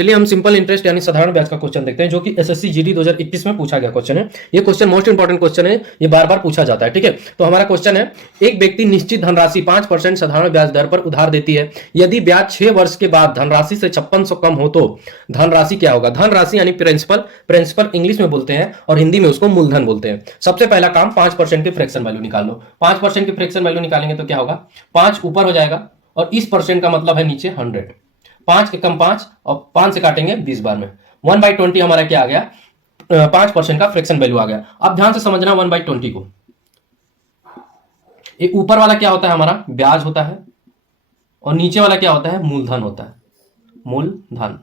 चलिए हम simple interest यानी साधारण ब्याज का क्वेश्चन देखते हैं, जो कि एसएससी जीडी 2021 में पूछा गया क्वेश्चन है। ये क्वेश्चन मोस्ट इंपॉर्टेंट क्वेश्चन है, ये बार बार पूछा जाता है। ठीक है, तो हमारा क्वेश्चन है, एक व्यक्ति निश्चित धनराशि 5% साधारण ब्याज दर पर उधार देती है। यदि ब्याज 6 वर्ष के बाद धनराशि से 5600 कम हो तो धनराशि क्या होगा? धनराशि यानी प्रिंसिपल, प्रिंसिपल इंग्लिश में बोलते हैं और हिंदी में उसको मूलधन बोलते हैं। सबसे पहला काम 5% की फ्रैक्शन वैल्यू निकाल लो। 5% की फ्रैक्शन वैल्यू निकालेंगे तो क्या होगा? 5 ऊपर हो जाएगा और इस परसेंट का मतलब है नीचे 100। 5 एकम 5 और 5 से काटेंगे 20 बार में 1/20 हमारा क्या आ गया? 5% का फ्रैक्शन वैल्यू आ गया। अब ध्यान से समझना 1/20 को। ये ऊपर वाला क्या होता है? हमारा ब्याज होता है और नीचे वाला क्या होता है? मूलधन होता है। मूलधन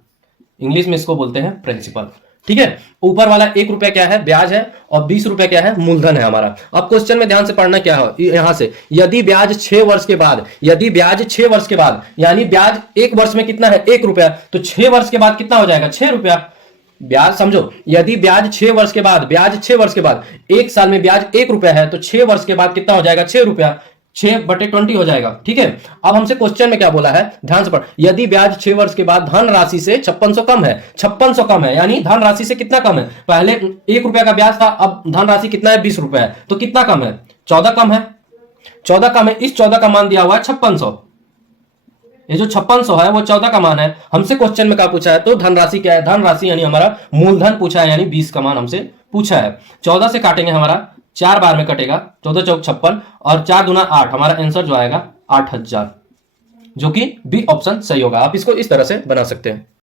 इंग्लिश में इसको बोलते हैं प्रिंसिपल। ठीक है, ऊपर वाला 1 रुपया क्या है? ब्याज है और 20 रुपया क्या है? मूलधन है हमारा। अब क्वेश्चन में ध्यान से पढ़ना क्या है यहां से, यदि ब्याज 6 वर्ष के बाद, यदि ब्याज 6 वर्ष के बाद यानी ब्याज 1 वर्ष में कितना है? 1 रुपया, तो 6 वर्ष के बाद कितना हो जाएगा? 6 रुपया ब्याज। समझो, यदि ब्याज 6 वर्ष के बाद, ब्याज 6 वर्ष के बाद, 1 साल में ब्याज 1 रुपया है तो 6 वर्ष के बाद कितना हो जाएगा? 6 रुपया। 6/20 हो जाएगा। ठीक है, अब हमसे क्वेश्चन में क्या बोला है? ध्यान से पढ़। यदि ब्याज 6 वर्ष के बाद धन राशि से 5600 कम है, 5600 कम है यानी धन राशि से कितना कम है? पहले 1 रुपया का ब्याज था, अब धन राशि कितना है? 20 रुपया है, तो कितना कम है? 14 कम है। 14 कम है, इस 14 का मान दिया हुआ है 5600। ये जो 5600 है वो 14 का मान है। हमसे क्वेश्चन में क्या पूछा है? तो धनराशि क्या है? धनराशि यानी हमारा मूलधन पूछा है, यानी 20 का मान हमसे पूछा है। 14 से काटेंगे, हमारा 4 बार में कटेगा, 14 चौक 56 और 4 दूना 8, हमारा आंसर जो आएगा 8000, जो कि बी ऑप्शन सही होगा। आप इसको इस तरह से बना सकते हैं।